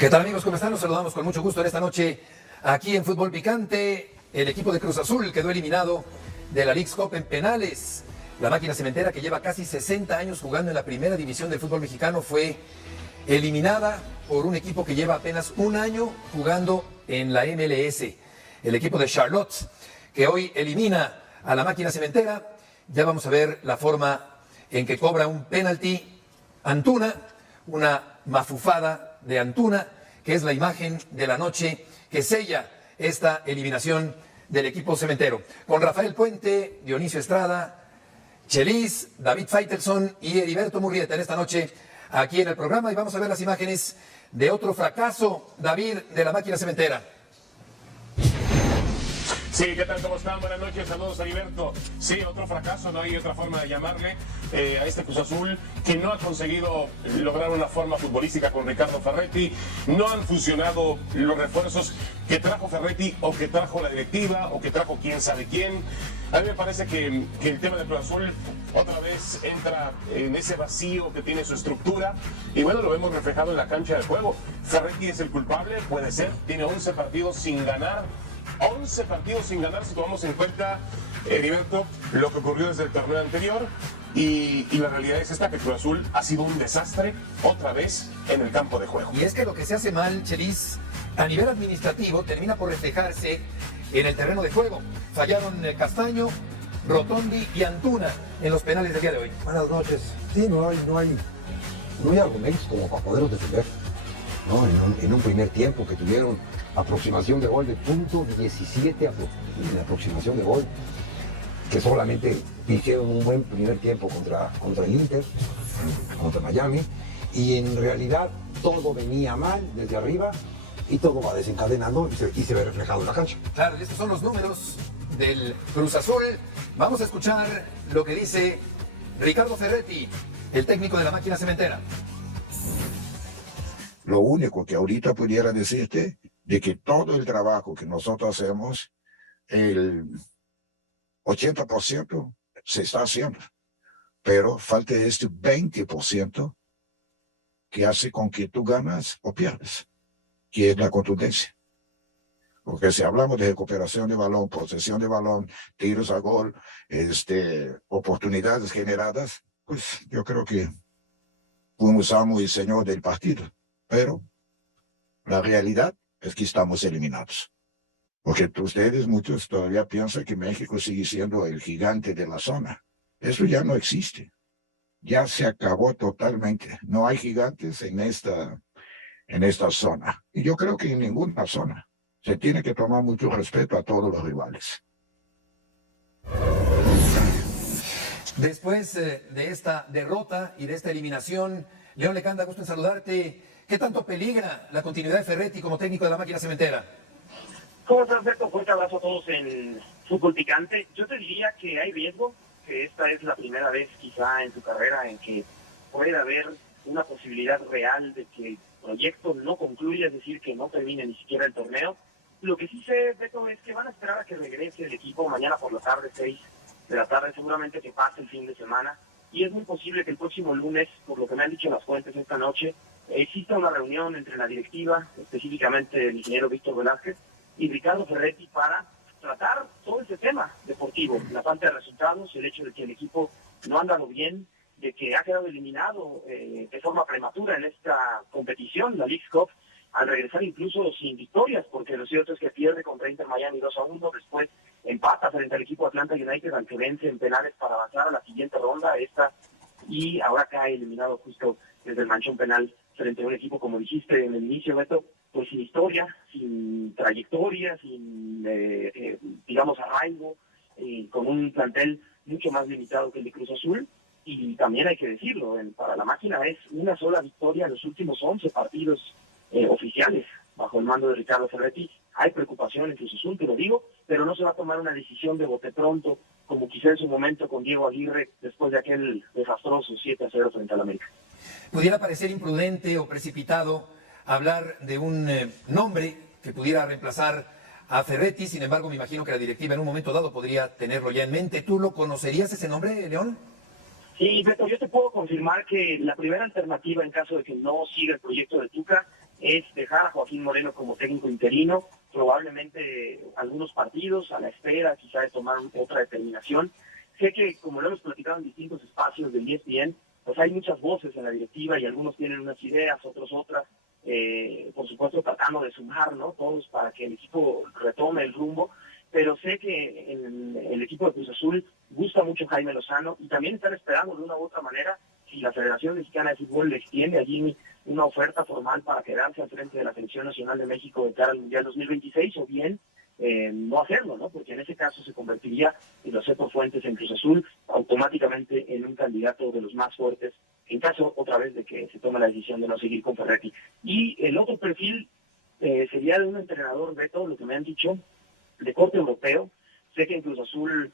¿Qué tal, amigos? ¿Cómo están? Los saludamos con mucho gusto en esta noche aquí en Fútbol Picante. El equipo de Cruz Azul quedó eliminado de la Leagues Cup en penales. La máquina cementera, que lleva casi 60 años jugando en la primera división del fútbol mexicano, fue eliminada por un equipo que lleva apenas un año jugando en la MLS. El equipo de Charlotte, que hoy elimina a la máquina cementera. Ya vamos a ver la forma en que cobra un penalti Antuna, una mafufada de Antuna, que es la imagen de la noche que sella esta eliminación del equipo cementero. Con Rafael Puente, Dionisio Estrada, Chelis, David Faitelson y Heriberto Murrieta en esta noche aquí en el programa, y vamos a ver las imágenes de otro fracaso, David, de la máquina cementera. Sí, ¿qué tal? ¿Cómo están? Buenas noches, saludos a Heriberto. Sí, otro fracaso, no hay otra forma de llamarle a este Cruz Azul, que no ha conseguido lograr una forma futbolística con Ricardo Ferretti. No han funcionado los refuerzos que trajo Ferretti, o que trajo la directiva, o que trajo quién sabe quién. A mí me parece que el tema de Cruz Azul otra vez entra en ese vacío que tiene su estructura, y bueno, lo vemos reflejado en la cancha de juego. Ferretti es el culpable, puede ser, tiene 11 partidos sin ganar. 11 partidos sin ganar, si tomamos en cuenta, Heriberto, lo que ocurrió desde el torneo anterior, y la realidad es esta, que Cruz Azul ha sido un desastre otra vez en el campo de juego. Y es que lo que se hace mal, Chelis, a nivel administrativo, termina por reflejarse en el terreno de juego. Fallaron Castaño, Rotondi y Antuna en los penales del día de hoy. Buenas noches. Sí, no hay argumentos como para poderlos defender. ¿No? En un primer tiempo que tuvieron aproximación de gol de .17 en aproximación de gol, que solamente hicieron un buen primer tiempo contra el Inter, contra Miami, y en realidad todo venía mal desde arriba y todo va desencadenando y se ve reflejado en la cancha. Claro, y estos son los números del Cruz Azul. Vamos a escuchar lo que dice Ricardo Ferretti, el técnico de la máquina cementera. Lo único que ahorita pudiera decirte de que todo el trabajo que nosotros hacemos, el 80% se está haciendo, pero falta este 20% que hace con que tú ganas o pierdes, que es la contundencia. Porque si hablamos de recuperación de balón, posesión de balón, tiros a gol, oportunidades generadas, pues yo creo que fuimos amo y señor del partido. Pero la realidad es que estamos eliminados. Porque ustedes, muchos, todavía piensan que México sigue siendo el gigante de la zona. Eso ya no existe. Ya se acabó totalmente. No hay gigantes en esta zona. Y yo creo que en ninguna zona. Se tiene que tomar mucho respeto a todos los rivales. Después de esta derrota y de esta eliminación, León Lecanda, gusto en saludarte. ¿Qué tanto peligra la continuidad de Ferretti como técnico de la máquina cementera? ¿Cómo estás, Beto? Fuerte abrazo a todos en Fútbol Picante. Yo te diría que hay riesgo, que esta es la primera vez quizá en tu carrera en que puede haber una posibilidad real de que el proyecto no concluya, es decir, que no termine ni siquiera el torneo. Lo que sí sé, Beto, es que van a esperar a que regrese el equipo mañana por la tarde, 6 de la tarde, seguramente que pase el fin de semana, y es muy posible que el próximo lunes, por lo que me han dicho las fuentes esta noche, exista una reunión entre la directiva, específicamente el ingeniero Víctor Velázquez y Ricardo Ferretti, para tratar todo ese tema deportivo, la falta de resultados, el hecho de que el equipo no ha andado bien, de que ha quedado eliminado de forma prematura en esta competición, la Leagues Cup, al regresar incluso sin victorias, porque lo cierto es que pierde contra Inter Miami 2-1, después empata frente al equipo Atlanta United, al que vence en penales para avanzar a la siguiente ronda, y ahora cae eliminado justo desde el manchón penal frente a un equipo, como dijiste en el inicio, Beto, pues sin historia, sin trayectoria, sin, digamos, arraigo, con un plantel mucho más limitado que el de Cruz Azul. Y también hay que decirlo, para la máquina es una sola victoria en los últimos 11 partidos oficiales bajo el mando de Ricardo Ferretti. Hay preocupación en Cruz Azul, te lo digo, pero no se va a tomar una decisión de bote pronto, como quizá en su momento con Diego Aguirre, después de aquel desastroso 7-0 frente al América. ¿Pudiera parecer imprudente o precipitado hablar de un nombre que pudiera reemplazar a Ferretti? Sin embargo, me imagino que la directiva en un momento dado podría tenerlo ya en mente. ¿Tú lo conocerías ese nombre, León? Sí, Beto, yo te puedo confirmar que la primera alternativa en caso de que no siga el proyecto de Tuca es dejar a Joaquín Moreno como técnico interino, probablemente algunos partidos a la espera quizá de tomar otra determinación. Sé que, como lo hemos platicado en distintos espacios del ESPN, pues hay muchas voces en la directiva y algunos tienen unas ideas, otros otras, por supuesto tratando de sumar, ¿no?, todos para que el equipo retome el rumbo, pero sé que el equipo de Cruz Azul gusta mucho Jaime Lozano y también están esperando de una u otra manera si la Federación Mexicana de Fútbol le extiende allí una oferta formal para quedarse al frente de la Selección Nacional de México de cara al Mundial 2026 o bien no hacerlo, ¿no? Porque en ese caso se convertiría, y lo sé por fuentes en Cruz Azul, automáticamente en un candidato de los más fuertes en caso otra vez de que se tome la decisión de no seguir con Ferretti. Y el otro perfil sería de un entrenador, Beto, lo que me han dicho, de corte europeo. Sé que en Cruz Azul,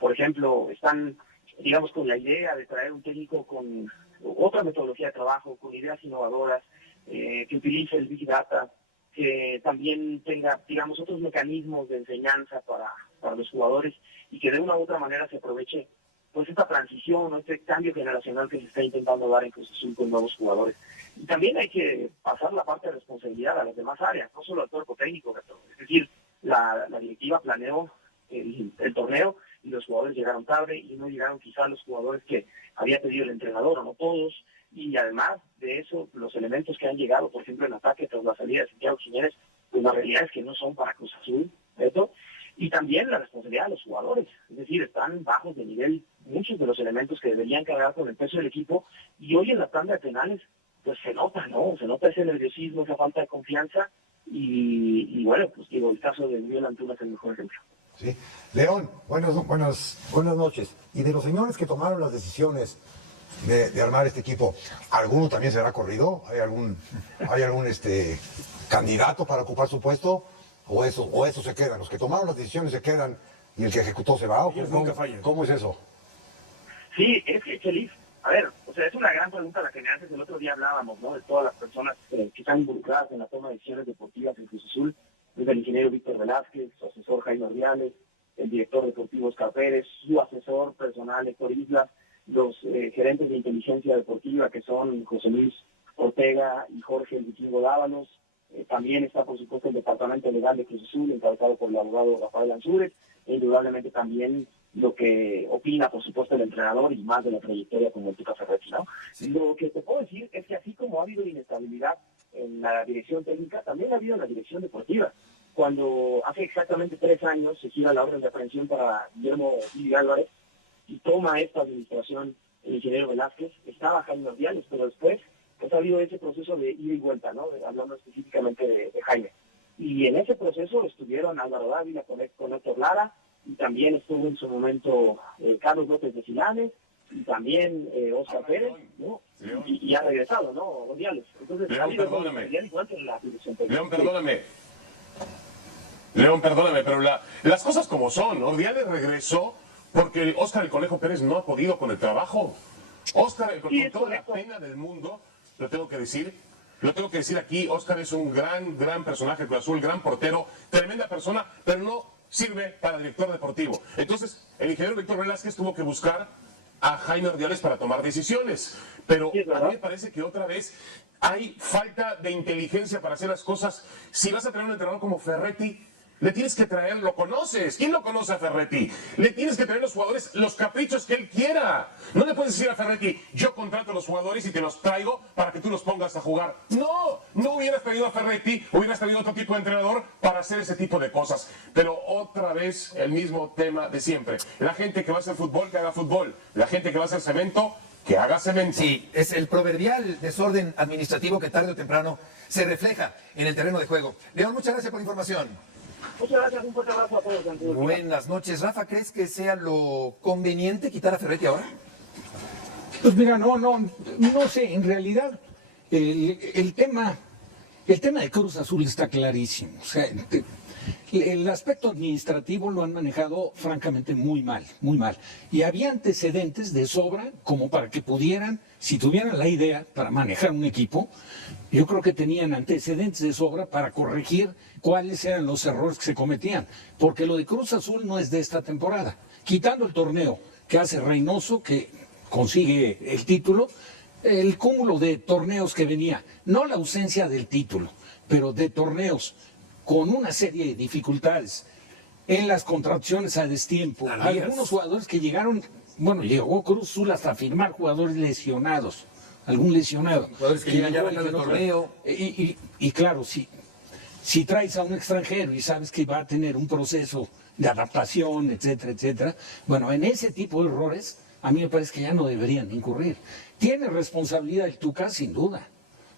por ejemplo, están, digamos, con la idea de traer un técnico con otra metodología de trabajo, con ideas innovadoras, que utilice el Big Data, que también tenga, digamos, otros mecanismos de enseñanza para los jugadores y que de una u otra manera se aproveche pues esta transición, este cambio generacional que se está intentando dar en Cruz Azul con nuevos jugadores. Y también hay que pasar la parte de responsabilidad a las demás áreas, no solo al cuerpo técnico, es decir, la directiva planeó el torneo y los jugadores llegaron tarde y no llegaron quizá los jugadores que había pedido el entrenador, o no todos, y además de eso, los elementos que han llegado, por ejemplo, en ataque tras la salida de Santiago Jiménez, pues la realidad es que no son para Cruz Azul, ¿cierto? Y también la responsabilidad de los jugadores, es decir, están bajos de nivel muchos de los elementos que deberían cargar con el peso del equipo, y hoy en la tanda de penales, pues se nota, ¿no? Se nota ese nerviosismo, esa falta de confianza, y bueno, pues digo, el caso de Miguel Antuna es el mejor ejemplo. Sí. León, buenas noches. Y de los señores que tomaron las decisiones de armar este equipo, ¿alguno también será corrido? ¿Hay algún candidato para ocupar su puesto? ¿O eso se quedan? Los que tomaron las decisiones se quedan y el que ejecutó se va. ¿Cómo es eso? Sí, es que, Chelis, a ver, o sea, es una gran pregunta la que me haces. El otro día hablábamos, ¿no?, de todas las personas que están involucradas en la toma de decisiones deportivas en Cruz Azul, desde el ingeniero Víctor Velázquez, su asesor Jaime Ordiales, el director deportivo Oscar Pérez, su asesor personal Héctor Islas, los gerentes de inteligencia deportiva que son José Luis Ortega y Jorge El Vikingo Dávalos. También está, por supuesto, el departamento legal de Cruz Azul, encabezado por el abogado Rafael Ansúrez, e indudablemente también lo que opina, por supuesto, el entrenador y más de la trayectoria como el Tuca Ferretti, ¿no? Sí. Lo que te puedo decir es que así como ha habido inestabilidad en la dirección técnica, también ha habido en la dirección deportiva. Cuando hace exactamente 3 años se gira la orden de aprehensión para Guillermo Billy Álvarez y toma esta administración el ingeniero Velázquez, estaba Jaime Ordiales, pero después pues ha habido ese proceso de ida y vuelta, ¿no? Hablando específicamente de Jaime. Y en ese proceso estuvieron Álvaro Dávila con Héctor Lara, y también estuvo en su momento Carlos López de Silanes, y también Oscar Pérez, ¿no? Y ha regresado, ¿no? Ordiales. Entonces, León, perdóname. León, perdóname, pero las cosas como son. Ordiales regresó porque Óscar el Conejo Pérez no ha podido con el trabajo. Óscar, con toda la pena del mundo, lo tengo que decir aquí, Óscar es un gran personaje de Cruz Azul, gran portero, tremenda persona, pero no sirve para director deportivo. Entonces, el ingeniero Víctor Velázquez tuvo que buscar a Jaime Ordiales para tomar decisiones. Pero a mí me parece que otra vez hay falta de inteligencia para hacer las cosas. Si vas a traer un entrenador como Ferretti, le tienes que traer, lo conoces. ¿Quién lo conoce a Ferretti? Le tienes que traer a los jugadores los caprichos que él quiera. No le puedes decir a Ferretti, yo contrato a los jugadores y te los traigo para que tú los pongas a jugar. No hubieras traído a Ferretti, hubieras traído otro tipo de entrenador para hacer ese tipo de cosas. Pero otra vez el mismo tema de siempre. La gente que va a hacer fútbol, que haga fútbol. La gente que va a hacer cemento, que haga cemento. Sí, es el proverbial desorden administrativo que tarde o temprano se refleja en el terreno de juego. León, muchas gracias por la información. Muchas gracias, un fuerte abrazo a todos. Buenas noches. Rafa, ¿crees que sea lo conveniente quitar a Ferretti ahora? Pues mira, no sé, en realidad el tema de Cruz Azul está clarísimo. O sea, el aspecto administrativo lo han manejado francamente muy mal. Y había antecedentes de sobra como para que pudieran, si tuvieran la idea para manejar un equipo, yo creo que tenían antecedentes de sobra para corregir cuáles eran los errores que se cometían. Porque lo de Cruz Azul no es de esta temporada. Quitando el torneo que hace Reynoso, que consigue el título, el cúmulo de torneos que venía, no la ausencia del título, pero de torneos con una serie de dificultades en las contracciones a destiempo. Algunos jugadores que llegaron, bueno, llegó Cruz Azul hasta firmar jugadores lesionados, algún lesionado. Jugadores que llegan ya llegó ganando el torneo. Y claro, si traes a un extranjero y sabes que va a tener un proceso de adaptación, etcétera, etcétera, bueno, en ese tipo de errores a mí me parece que ya no deberían incurrir. Tiene responsabilidad el Tuca, sin duda.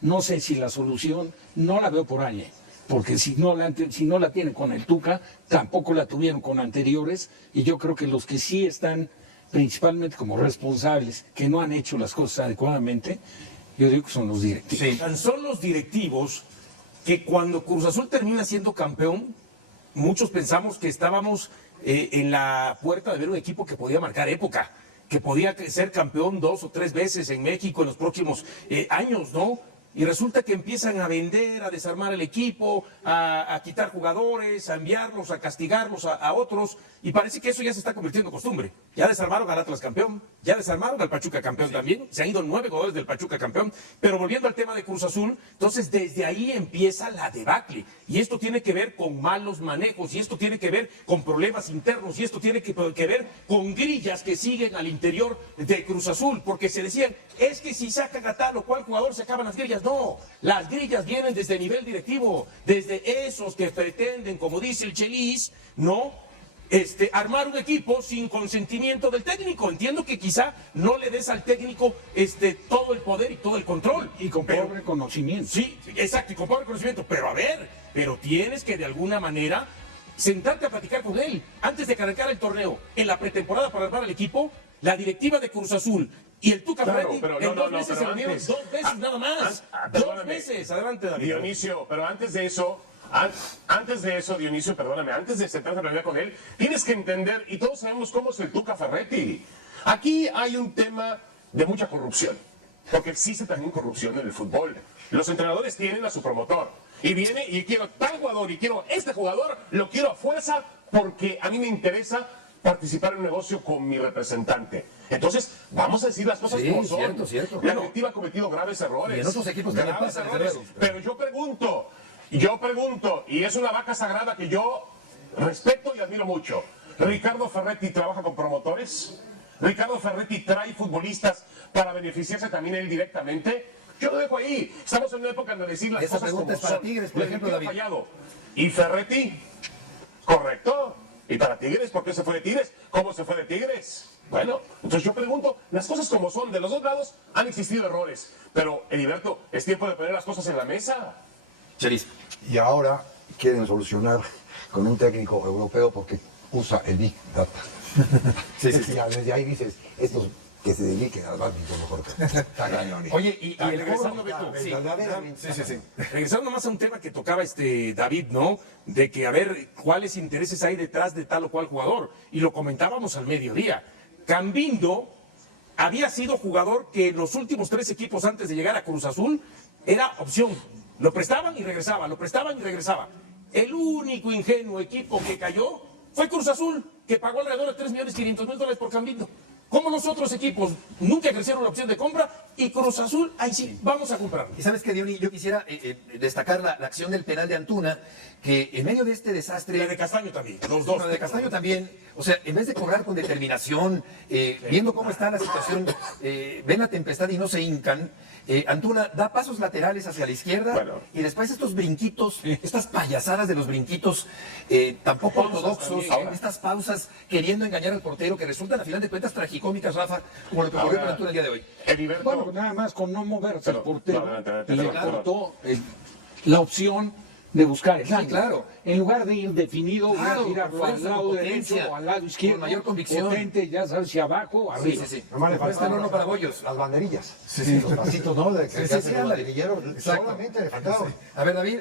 No sé si la solución, no la veo por ahí, porque si no la tienen con el Tuca, tampoco la tuvieron con anteriores, y yo creo que los que sí están principalmente como responsables, que no han hecho las cosas adecuadamente, yo digo que son los directivos. Sí. Tan son los directivos que cuando Cruz Azul termina siendo campeón, muchos pensamos que estábamos en la puerta de ver un equipo que podía marcar época, que podía ser campeón 2 o 3 veces en México en los próximos años, ¿no? Y resulta que empiezan a vender, a desarmar el equipo, a quitar jugadores, a enviarlos, a castigarlos a otros, y parece que eso ya se está convirtiendo en costumbre. Ya desarmaron al Atlas campeón, ya desarmaron al Pachuca campeón también, se han ido 9 jugadores del Pachuca campeón, pero volviendo al tema de Cruz Azul, entonces desde ahí empieza la debacle, y esto tiene que ver con malos manejos, y esto tiene que ver con problemas internos, y esto tiene que ver con grillas que siguen al interior de Cruz Azul, porque se decían, es que si sacan a tal o cual jugador se acaban las grillas. No, las grillas vienen desde el nivel directivo, desde esos que pretenden, como dice el Chelis, ¿no? Armar un equipo sin consentimiento del técnico. Entiendo que quizá no le des al técnico todo el poder y todo el control. Y con pobre conocimiento. Sí, exacto, y con pobre conocimiento. Pero a ver, tienes que de alguna manera sentarte a platicar con él. Antes de que arrancara el torneo, en la pretemporada para armar el equipo, la directiva de Cruz Azul y el Tuca Claro, Ferretti pero en no, 2 meses se reunieron antes. 2 veces nada más. 2 perdóname. veces. Adelante, David. Dionisio, pero antes de eso, Dionisio, perdóname, antes de sentarse a hablar con él, tienes que entender, y todos sabemos cómo es el Tuca Ferretti. Aquí hay un tema de mucha corrupción, porque existe también corrupción en el fútbol. Los entrenadores tienen a su promotor, y viene y quiero tal jugador, y quiero este jugador, lo quiero a fuerza, porque a mí me interesa participar en un negocio con mi representante. Entonces, vamos a decir las cosas Sí, como son. cierto, cierto. La directiva ha cometido graves errores. Y en otros equipos también graves pasa, desde errores. luego. Pero yo pregunto, y es una vaca sagrada que yo respeto y admiro mucho. ¿Ricardo Ferretti trabaja con promotores? ¿Ricardo Ferretti trae futbolistas para beneficiarse también él directamente? Yo lo dejo ahí. Estamos en una época de decir las Esa cosas pregunta como es para son. Tigres, por La ejemplo, directiva David. ha fallado. ¿Y Ferretti? ¿Correcto? ¿Y para Tigres? ¿Por qué se fue de Tigres? ¿Cómo se fue de Tigres? Bueno, entonces yo pregunto, las cosas como son, de los dos lados han existido errores, pero Heriberto, es tiempo de poner las cosas en la mesa. Chelis. Y ahora quieren solucionar con un técnico europeo porque usa el Big Data. Sí, sí, Es que sí. ya desde ahí dices, estos que se dediquen al badminton mejor. Está cañón. Oye, y el regresando, cobro, Beto, sí. verdaderamente. Sí, sí, sí. Regresando nomás a un tema que tocaba David, ¿no? De que a ver cuáles intereses hay detrás de tal o cual jugador. Y lo comentábamos al mediodía. Cambindo había sido jugador que en los últimos 3 equipos antes de llegar a Cruz Azul era opción. Lo prestaban y regresaba, lo prestaban y regresaba. El único ingenuo equipo que cayó fue Cruz Azul, que pagó alrededor de $3.500.000 por Cambindo. Como los otros equipos nunca ejercieron la opción de compra, y Cruz Azul, ahí sí, vamos a comprar. Y sabes que, Diony, yo quisiera destacar la acción del penal de Antuna, que en medio de este desastre... La de Castaño también, los dos. Bueno, de Castaño también, o sea, en vez de cobrar con determinación, viendo cómo está la situación, ven la tempestad y no se hincan, Antuna da pasos laterales hacia la izquierda, Bueno. y después estos brinquitos, estas payasadas de los brinquitos tampoco Pausas ortodoxos, también, estas pausas queriendo engañar al portero, que resultan a final de cuentas tragicómicas, Rafa, como lo que ocurrió con Antuna el día de hoy. Heriberto, Bueno, nada más con no moverse el Pero, portero, no, adelante, le adelante, cortó la opción de buscar el Sí, ángulo. claro. En lugar de ir definido, Claro, voy a tirarlo con al fuerza, lado con derecho potencia, o al lado izquierdo. con mayor convicción. Potente, ya sabes, si abajo o Sí, arriba. sí, sí. Nomás le Después está el horno para bollos. las banderillas. Los pasitos, ¿no? De que Sí, sí, hacen sí, los ándale. banderilleros. Exacto. Solamente le faltaron. A ver, David.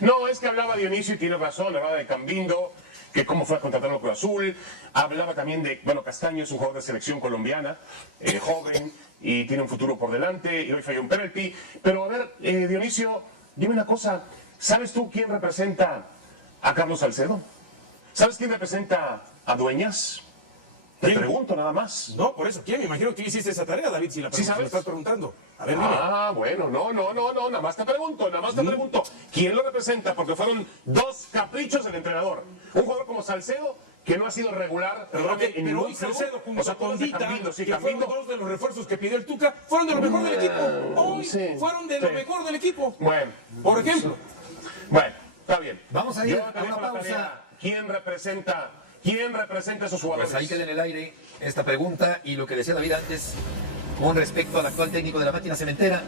no, es que hablaba Dionisio y tiene razón, hablaba de Cambindo, que cómo fue a contratarlo con Azul, hablaba también de, bueno, Castaño es un jugador de selección colombiana, joven, y tiene un futuro por delante, y hoy falló un penalti, pero a ver, Dionisio, dime una cosa, ¿sabes tú quién representa a Carlos Salcedo? ¿Sabes quién representa a Dueñas? Te ¿Quién? pregunto nada más. No, por eso, ¿quién? Me imagino que tú hiciste esa tarea, David, si la ¿Sí si sabes? me estás preguntando. A ver, dime. Ah, bueno, no, nada más te pregunto, ¿Quién lo representa? Porque fueron 2 caprichos del entrenador. Un jugador como Salcedo, que no ha sido regular, Pero en hoy ningún Salcedo club. junto a todos de Condita, Cambindo, sí, que fueron Cambindo. 2 de los refuerzos que pidió el Tuca, fueron de lo mejor del equipo. Hoy sí, fueron de lo sí. mejor del equipo. Bueno, Por ejemplo. bueno, está bien. Vamos a ir Yo a te dejo una la pausa. tarea. ¿Quién representa a esos jugadores? Pues ahí queda en el aire esta pregunta y lo que decía David antes con respecto al actual técnico de la máquina cementera.